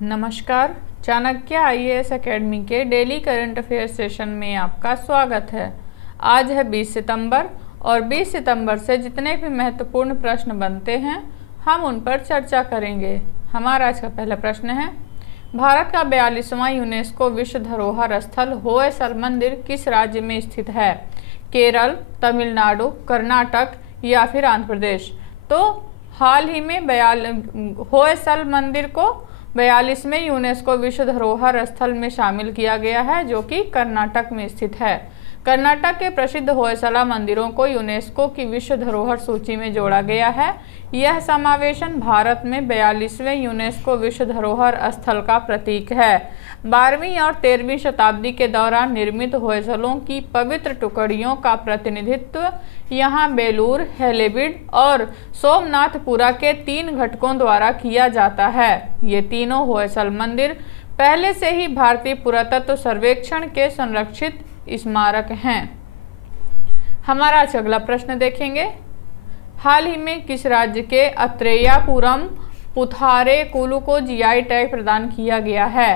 नमस्कार। Chanakya IAS academy के daily current affair session में आपका स्वागत है। आज है 20 सितंबर और 20 सितंबर से जितने भी महत्वपूर्ण प्रश्न बनते हैं हम उन पर चर्चा करेंगे। हमारा आज का पहला प्रश्न है, भारत का 42वां यूनेस्को विश्व धरोहर स्थल होयसल मंदिर किस राज्य में स्थित है? केरल, तमिलनाडु, कर्नाटक या फिर आंध्र प्रदेश? तो हाल ही में होयसल मंदिर को 42वें यूनेस्को विश्व धरोहर स्थल में शामिल किया गया है, जो कि कर्नाटक में स्थित है। कर्नाटक के प्रसिद्ध होयसला मंदिरों को यूनेस्को की विश्व धरोहर सूची में जोड़ा गया है। यह समावेशन भारत में 42वें यूनेस्को विश्व धरोहर स्थल का प्रतीक है। 12वीं और 13वीं शताब्दी के दौरान निर्मित होयसलों की पवित्र टुकड़ियों का प्रतिनिधित्व यहाँ बेलूर, हेलेबिड और सोमनाथपुरा के 3 घटकों द्वारा किया जाता है। ये तीनों होयसल मंदिर पहले से ही भारतीय पुरातत्व सर्वेक्षण के संरक्षित स्मारक हैं। हमारा अगला प्रश्न देखेंगे, हाल ही में किस राज्य के अत्रेयापुरम पुथारेकुलु को जीआई टैग प्रदान किया गया है?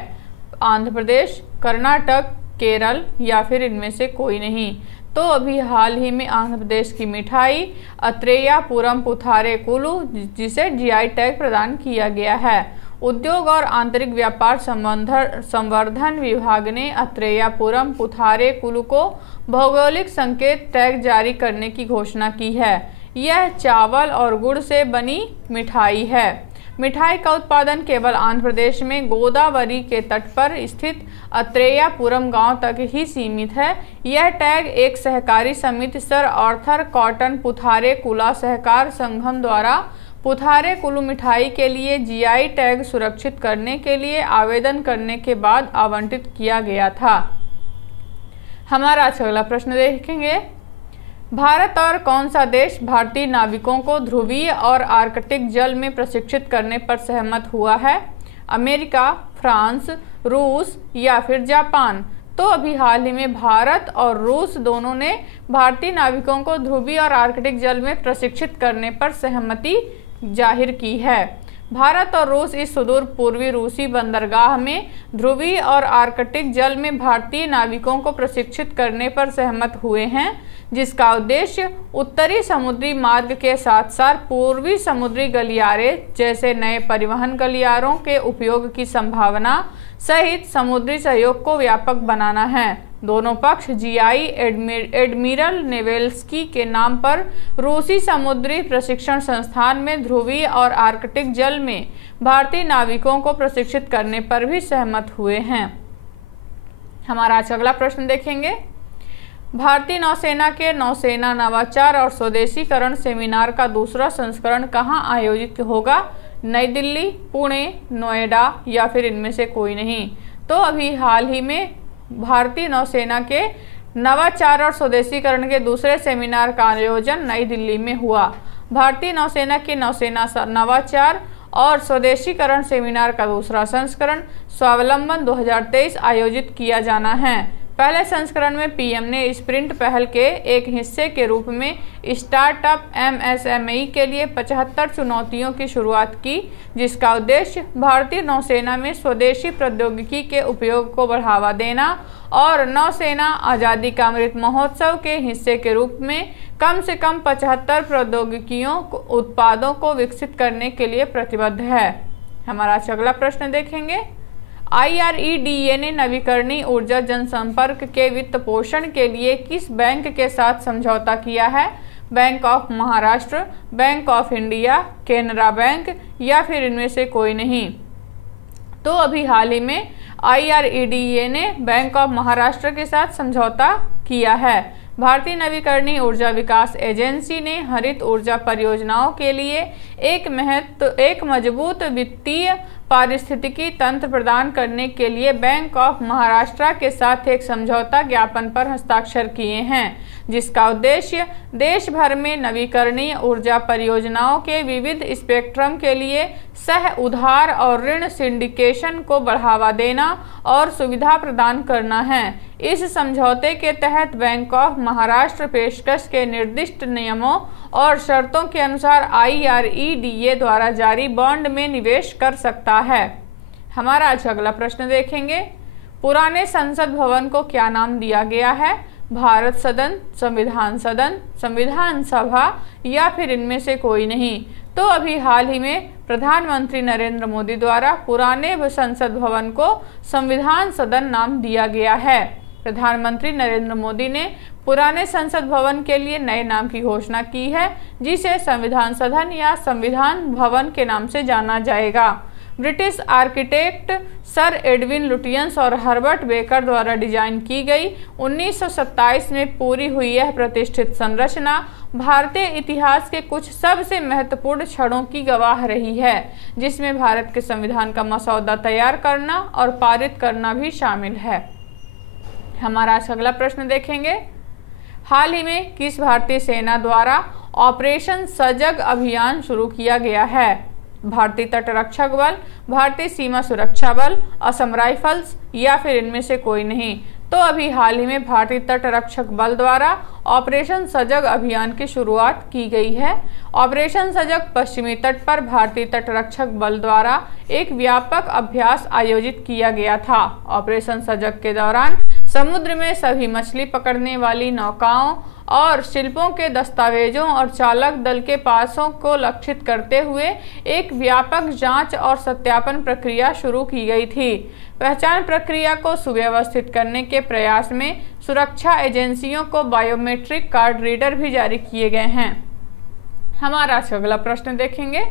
आंध्र प्रदेश, कर्नाटक, केरल या फिर इनमें से कोई नहीं? तो अभी हाल ही में आंध्र प्रदेश की मिठाई अत्रेयापुरम पुथारेकुलु जिसे जीआई टैग प्रदान किया गया है। उद्योग और आंतरिक व्यापार संवर्धन विभाग ने अत्रेयापुरम पुथारेकुलु को भौगोलिक संकेत टैग जारी करने की घोषणा की है। यह चावल और गुड़ से बनी मिठाई है। मिठाई का उत्पादन केवल आंध्र प्रदेश में गोदावरी के तट पर स्थित अत्रेयापुरम गांव तक ही सीमित है। यह टैग एक सहकारी समिति सर आर्थर कॉटन पुथारेकुला सहकार संगम द्वारा पुथारेकुलु मिठाई के लिए जीआई टैग सुरक्षित करने के लिए आवेदन करने के बाद आवंटित किया गया था। हमारा अगला प्रश्न देखेंगे, भारत और कौन सा देश भारतीय नाविकों को ध्रुवीय और आर्कटिक जल में प्रशिक्षित करने पर सहमत हुआ है? अमेरिका, फ्रांस, रूस या फिर जापान? तो अभी हाल ही में भारत और रूस दोनों ने भारतीय नाविकों को ध्रुवीय और आर्कटिक जल में प्रशिक्षित करने पर सहमति जाहिर की है। भारत और रूस इस सुदूर पूर्वी रूसी बंदरगाह में ध्रुवीय और आर्कटिक जल में भारतीय नाविकों को प्रशिक्षित करने पर सहमत हुए हैं, जिसका उद्देश्य उत्तरी समुद्री मार्ग के साथ साथ पूर्वी समुद्री गलियारे जैसे नए परिवहन गलियारों के उपयोग की संभावना सहित समुद्री सहयोग को व्यापक बनाना है। दोनों पक्ष जीआई एडमिरल नेवेल्स्की के नाम पर रूसी समुद्री प्रशिक्षण संस्थान में ध्रुवीय और आर्कटिक जल में भारतीय नाविकों को प्रशिक्षित करने पर भी सहमत हुए हैं। हमारा अगला प्रश्न देखेंगे, भारतीय नौसेना के नौसेना नवाचार और स्वदेशीकरण सेमिनार का दूसरा संस्करण कहाँ आयोजित होगा? नई दिल्ली, पुणे, नोएडा या फिर इनमें से कोई नहीं? तो अभी हाल ही में भारतीय नौसेना के नवाचार और स्वदेशीकरण के दूसरे सेमिनार का आयोजन नई दिल्ली में हुआ। भारतीय नौसेना के नौसेना नवाचार और स्वदेशीकरण सेमिनार का दूसरा संस्करण स्वावलंबन 2023 आयोजित किया जाना है। पहले संस्करण में पीएम ने स्प्रिंट पहल के एक हिस्से के रूप में स्टार्टअप एमएसएमई के लिए 75 चुनौतियों की शुरुआत की, जिसका उद्देश्य भारतीय नौसेना में स्वदेशी प्रौद्योगिकी के उपयोग को बढ़ावा देना और नौसेना आज़ादी का अमृत महोत्सव के हिस्से के रूप में कम से कम 75 प्रौद्योगिकियों उत्पादों को विकसित करने के लिए प्रतिबद्ध है। हमारा अगला प्रश्न देखेंगे, IREDA ने नवीकरणीय ऊर्जा जनसंपर्क के वित्त पोषण के लिए किस बैंक के साथ समझौता किया है? Bank of Maharashtra, bank of India, Canara bank या फिर इनमें से कोई नहीं? तो अभी हाल ही में IREDA ने बैंक ऑफ महाराष्ट्र के साथ समझौता किया है। भारतीय नवीकरणीय ऊर्जा विकास एजेंसी ने हरित ऊर्जा परियोजनाओं के लिए एक मजबूत वित्तीय पारिस्थितिकी तंत्र प्रदान करने के लिए बैंक ऑफ महाराष्ट्र के साथ एक समझौता ज्ञापन पर हस्ताक्षर किए हैं, जिसका उद्देश्य देश भर में नवीकरणीय ऊर्जा परियोजनाओं के विविध स्पेक्ट्रम के लिए सह उधार और ऋण सिंडिकेशन को बढ़ावा देना और सुविधा प्रदान करना है। इस समझौते के तहत बैंक ऑफ महाराष्ट्र पेशकश के निर्दिष्ट नियमों और शर्तों के अनुसार IREDA द्वारा जारी बॉन्ड में निवेश कर सकता है। हमारा आज अगला प्रश्न देखेंगे, पुराने संसद भवन को क्या नाम दिया गया है? भारत सदन, संविधान सदन, संविधान सभा या फिर इनमें से कोई नहीं। तो अभी हाल ही में प्रधानमंत्री नरेंद्र मोदी द्वारा पुराने संसद भवन को संविधान सदन नाम दिया गया है। प्रधानमंत्री नरेंद्र मोदी ने पुराने संसद भवन के लिए नए नाम की घोषणा की है, जिसे संविधान सदन या संविधान भवन के नाम से जाना जाएगा। British architect sir Edwin Lutyens और हर्बर्ट बेकर द्वारा डिजाइन की गई 1927 में पूरी हुई यह प्रतिष्ठित संरचना भारतीय इतिहास के कुछ सबसे महत्वपूर्ण क्षणों की गवाह रही है, जिसमें भारत के संविधान का मसौदा तैयार करना और पारित करना भी शामिल है। हमारा आज अगला प्रश्न देखेंगे, हाल ही में किस भारतीय सेना द्वारा ऑपरेशन सजग अभियान शुरू किया गया है? भारतीय तटरक्षक बल, भारतीय सीमा सुरक्षा बल, असम राइफल्स या फिर इनमें से कोई नहीं। तो अभी हाल ही में भारतीय तटरक्षक बल द्वारा ऑपरेशन सजग अभियान की शुरुआत की गई है। ऑपरेशन सजग पश्चिमी तट पर भारतीय तटरक्षक बल द्वारा एक व्यापक अभ्यास आयोजित किया गया था। ऑपरेशन सजग के दौरान समुद्र में सभी मछली पकड़ने वाली नौकाओं और शिल्पों के दस्तावेजों और चालक दल के पासों को लक्षित करते हुए एक व्यापक जांच और सत्यापन प्रक्रिया शुरू की गई थी। पहचान प्रक्रिया को सुव्यवस्थित करने के प्रयास में सुरक्षा एजेंसियों को बायोमेट्रिक कार्ड रीडर भी जारी किए गए हैं। हमारा अगला प्रश्न देखेंगे,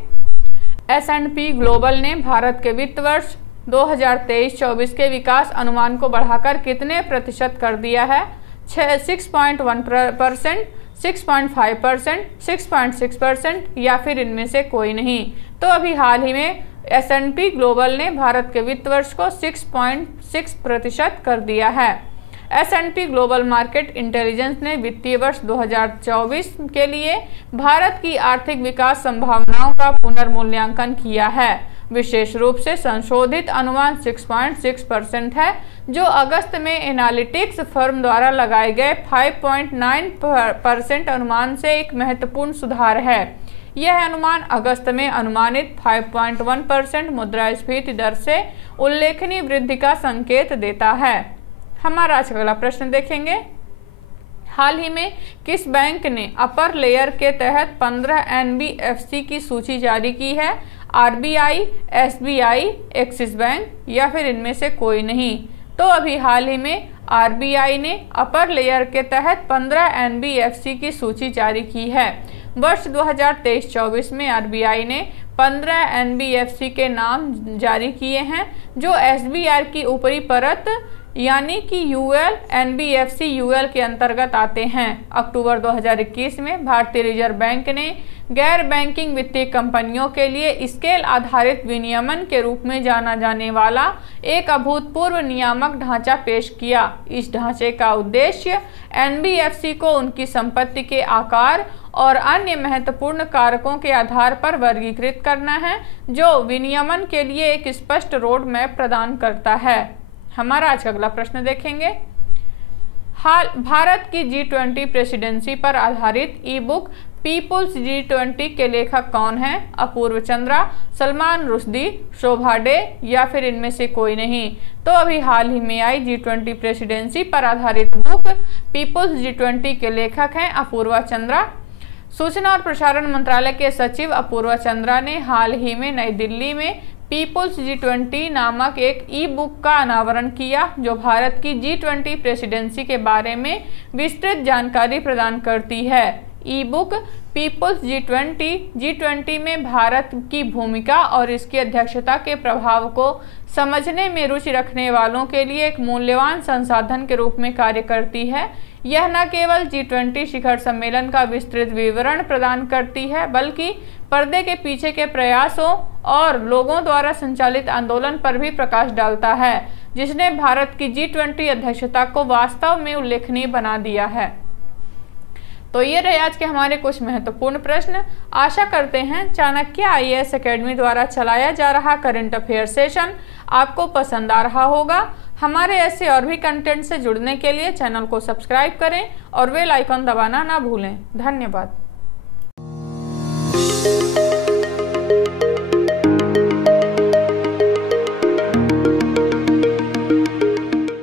S&P ग्लोबल ने भारत के वित्त वर्ष 2023-24 के विकास अनुमान को बढ़ाकर कितने प्रतिशत कर दिया है? 6.1%, 6.5%, 6.6% या फिर इनमें से कोई नहीं। तो अभी हाल ही में S&P ग्लोबल ने भारत के वित्त वर्ष को 6.6% कर दिया है। S&P ग्लोबल मार्केट इंटेलिजेंस ने वित्तीय वर्ष 2024 के लिए भारत की आर्थिक विकास संभावनाओं का पुनर्मूल्यांकन किया है। विशेष रूप से संशोधित अनुमान 6.6% है, जो अगस्त में एनालिटिक्स फर्म द्वारा लगाए गए 5.9% अनुमान से एक महत्वपूर्ण सुधार है। यह अनुमान अगस्त में अनुमानित 5.1% मुद्रास्फीति दर से उल्लेखनीय वृद्धि का संकेत देता है। हमारा अगला प्रश्न देखेंगे, हाल ही में किस बैंक ने अपर लेयर के तहत 15 NBFC की सूची जारी की है? RBI, SBI, एक्सिस बैंक या फिर इनमें से कोई नहीं। तो अभी हाल ही में RBI ने अपर लेयर के तहत 15 NBFC की सूची जारी की है। वर्ष 2023-24 में RBI ने 15 NBFC के नाम जारी किए हैं, जो SBI की ऊपरी परत यानी कि UL, NBFC UL के अंतर्गत आते हैं। अक्टूबर 2021 में भारतीय रिजर्व बैंक ने गैर बैंकिंग वित्तीय कंपनियों के लिए स्केल आधारित विनियमन के रूप में जाना जाने वाला एक अभूतपूर्व नियामक ढांचा पेश किया। इस ढांचे का उद्देश्य NBFC को उनकी संपत्ति के आकार और अन्य महत्वपूर्ण कारकों के आधार पर वर्गीकृत करना है, जो विनियमन के लिए एक स्पष्ट रोड मैप प्रदान करता है। हमारा आज अगला प्रश्न देखेंगे, भारत की G20 प्रेसिडेंसी पर आधारित ई बुक पीपुल्स G20 के लेखक कौन हैं? अपूर्व चंद्रा, सलमान रुश्दी, शोभा डे या फिर इनमें से कोई नहीं। तो अभी हाल ही में आई G20 प्रेसिडेंसी पर आधारित बुक पीपुल्स G20 के लेखक हैं अपूर्वा चंद्रा। सूचना और प्रसारण मंत्रालय के सचिव अपूर्वा चंद्रा ने हाल ही में नई दिल्ली में पीपुल्स G20 नामक एक ई बुक का अनावरण किया, जो भारत की G20 प्रेसिडेंसी के बारे में विस्तृत जानकारी प्रदान करती है। ई बुक पीपुल्स G20 में भारत की भूमिका और इसकी अध्यक्षता के प्रभाव को समझने में रुचि रखने वालों के लिए एक मूल्यवान संसाधन के रूप में कार्य करती है। यह न केवल G20 शिखर सम्मेलन का विस्तृत विवरण प्रदान करती है, बल्कि पर्दे के पीछे के प्रयासों और लोगों द्वारा संचालित आंदोलन पर भी प्रकाश डालता है, जिसने भारत की G20 अध्यक्षता को वास्तव में उल्लेखनीय बना दिया है। तो ये रहे आज के हमारे कुछ महत्वपूर्ण प्रश्न। आशा करते हैं चाणक्य IAS एकेडमी द्वारा चलाया जा रहा करंट अफेयर सेशन आपको पसंद आ रहा होगा। हमारे ऐसे और भी कंटेंट से जुड़ने के लिए चैनल को सब्सक्राइब करें और बेल आइकन दबाना ना भूलें। धन्यवाद।